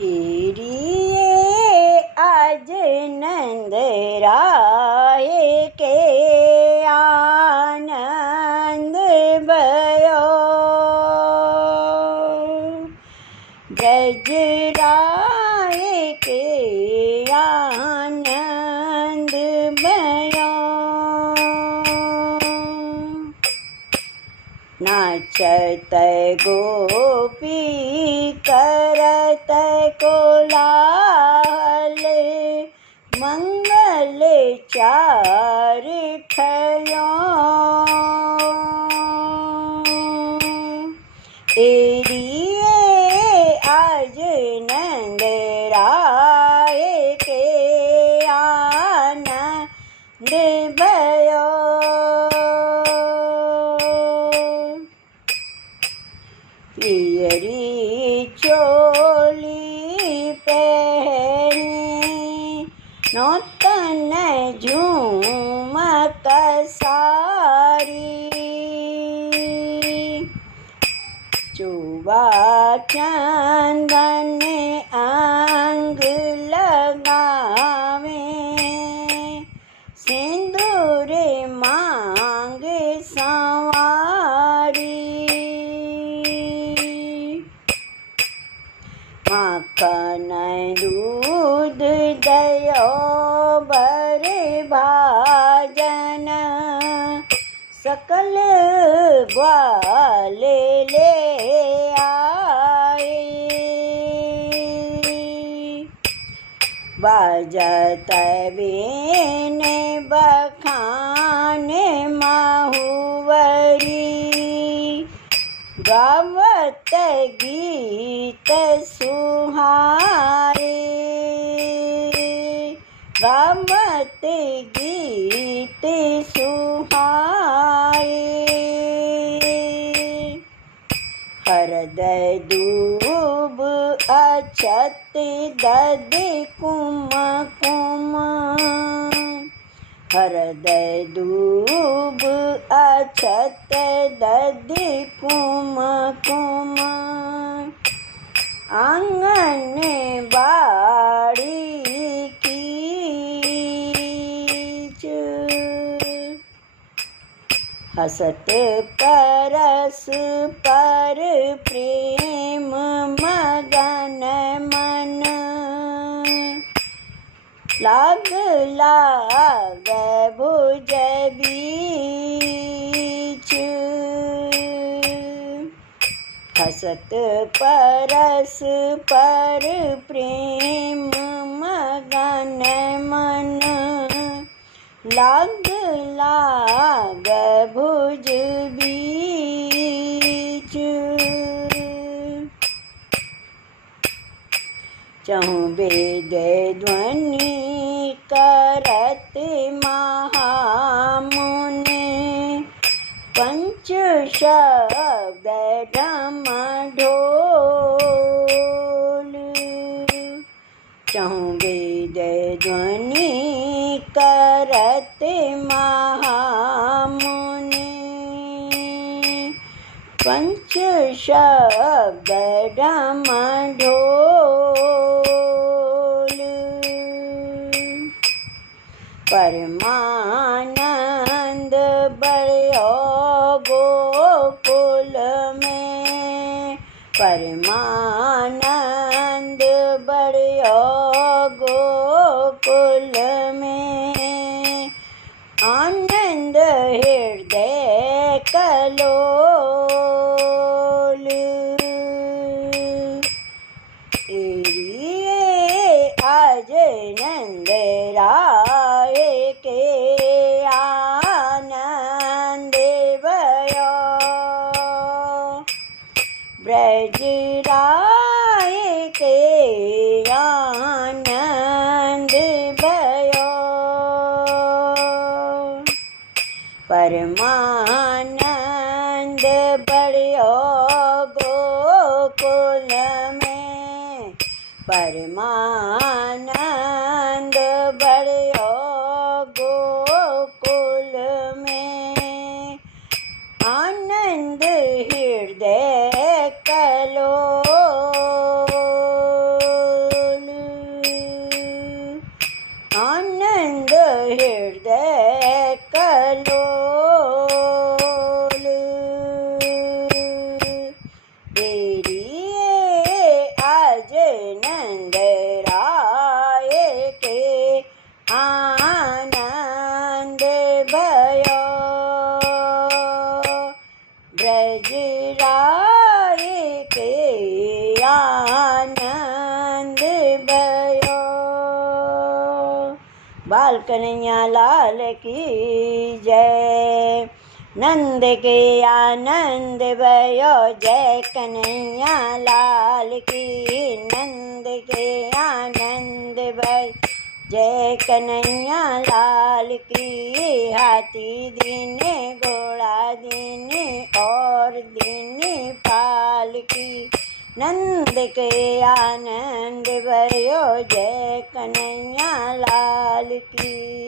ईरिए आज नंद राय के आनंद भयो ब्रज राय के आनंद भयो नाचत गोपी करत कोलाहल मंगल चार ठयो एरिए आज नंद राय के आनंद भयो पियरी चोली पहनी नौतन झूमक सारी चुबा चंदन अंग लगावे सिंदूर मांग संवारी माखन दूध दयो बर भाजन सकल ग्वाल ले आए बाजत बीन बखान माहुवरी गावत गीत सुहाए गावत गीत सुहाए हरदय दूब अछत दद कुम कुम हरदय दूब अछत दद कुम कुम आंगन बाड़ी कीच हसत परस पर प्रेम मगन मन लाग लाग भुज बीच हसत परस पर प्रेम मगन मन लाग लाग भुज बीच चहु वेद ध्वनि करत महामुनि पंच शब्द ढम ढोल चहु वेद ध्वनि करत महामुनि पंच शब्द ढम ढोल परमानंद बड़ो गोकुल में परमानंद बड़ो गोकुल में आनंद हृदय कलोल एरिए आज नंद राय के आनंद भयो ब्रज राय के आनंद भयो परमानंद बड़ो गोकुल में परमानंद बड़ो गोकुल में आनंद हृदय कलोल आनंद भयो। बाल कन्हैया लाल की जय। नंद के आनंद भयो, जय कन्हैया लाल की। नंद के आनंद भयो, जय कन्हैया लाल की। हाथी दीने घोड़ा दीने और दीने पाल की। नंद के आनंद भयो, जय कन्हैया लाल की।